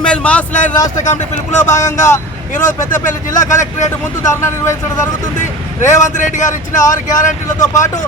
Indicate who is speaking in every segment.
Speaker 1: ML mass line రాష్ట్ర committee పిలుపులో భాగంగా ఈరోజు పెద్దపల్లి జిల్లా కలెక్టరేట్ ముందు ధర్నా నిర్వహించడం జరుగుతుంది. రేవంత్ రెడ్డి గారు ఇచ్చిన ఆరు గ్యారంటీలతో పాటు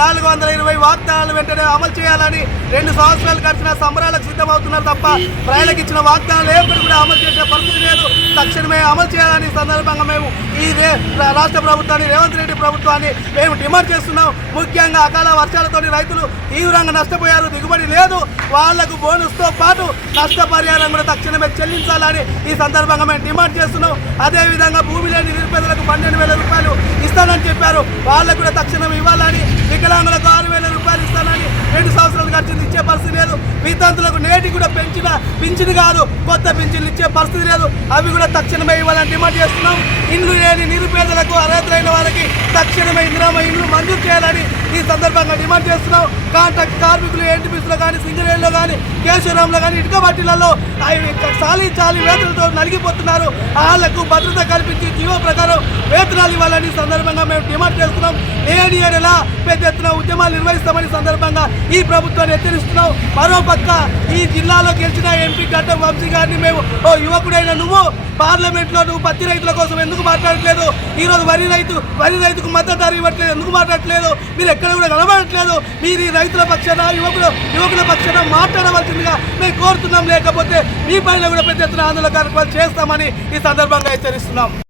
Speaker 1: నాలుగు వందల ఇరవై వాగ్దానాలు వెంటనే అమలు చేయాలని రెండు సంవత్సరాలు గడిచిన సంబరాలకు సిద్ధమవుతున్నారు తప్ప ప్రజలకు ఇచ్చిన వాగ్దానాలు ఏ కూడా అమలు చేసే పరిస్థితి లేదు. తక్షణమే అమలు చేయాలని సందర్భంగా మేము ఈ రే- రాష్ట్ర ప్రభుత్వాన్ని రేవంత్ రెడ్డి ప్రభుత్వాన్ని మేము డిమాండ్ చేస్తున్నాం. ముఖ్యంగా అకాల వర్షాలతో రైతులు తీవ్రంగా నష్టపోయారు దిగుబడి లేదు. వాళ్ళకు బోనస్తో పాటు నష్టపరిహారం కూడా తక్షణమే చెల్లించాలని ఈ సందర్భంగా మేము డిమాండ్ చేస్తున్నాం. అదేవిధంగా భూమి లేని నిరుపేదలకు పన్నెండు వేల రూపాయలు ఇస్తానని చెప్పారు. వాళ్ళకు కూడా తక్షణం ఇవ్వాలని వికలాంగులకు ఆరు వేల రూపాయలు ఇస్తానని రెండు సంవత్సరాలు గడిచింది ఇచ్చే పరిస్థితి లేదు. వితంతులకు నేటి కూడా పెంచిన పింఛను కాదు కొత్త పింఛన్లు ఇచ్చే పరిస్థితి లేదు. అవి కూడా తక్షణమే ఇవ్వాలని డిమాండ్ చేస్తున్నాం. ఇండ్లు లేని నిరుపేదలకు అర్హతలైన వారికి తక్షణమే ఇందిరామ ఇండ్లు మంజూరు చేయాలని సందర్భంగా డిమాండ్ చేస్తున్నాం. కాంట్రాక్ట్ కార్మికులు ఎన్టీపీసీలో కానీ సింగరేణిలో కానీ కేశవరంలో కానీ ఇటుక బట్టీలలో చాలి చాలి వేతలతో నలిగిపోతున్నారు. వాళ్ళకు భద్రత కల్పించి జీవో ప్రకారం ఇవ్వాలని సందర్భంగా మేము డిమాండ్ చేస్తున్నాం. లేని ఏడలా పెద్ద ఎత్తున ఉద్యమాలు నిర్వహిస్తామని సందర్భంగా ఈ ప్రభుత్వాన్ని హెచ్చరిస్తున్నాం. మరోపక్క ఈ జిల్లాలో గెలిచిన ఎంపీ గడ్డ వంశీ గారిని మేము ఓ యువకుడైన నువ్వు పార్లమెంట్లో నువ్వు పత్తి రైతుల కోసం ఎందుకు మాట్లాడట్లేదు? ఈరోజు వరి రైతు వరి రైతుకు మద్దతు ధర ఇవ్వట్లేదు ఎందుకు మాట్లాడట్లేదు? మీరు ఎక్కడ కూడా కనబడట్లేదు. మీరు ఈ రైతుల పక్షాన యువకుల యువకుల పక్షాన మాట్లాడవలసిందిగా మేము కోరుతున్నాం. లేకపోతే మీ పైన కూడా పెద్ద ఎత్తున ఆందోళన కార్యక్రమాలు చేస్తామని ఈ సందర్భంగా హెచ్చరిస్తున్నాం.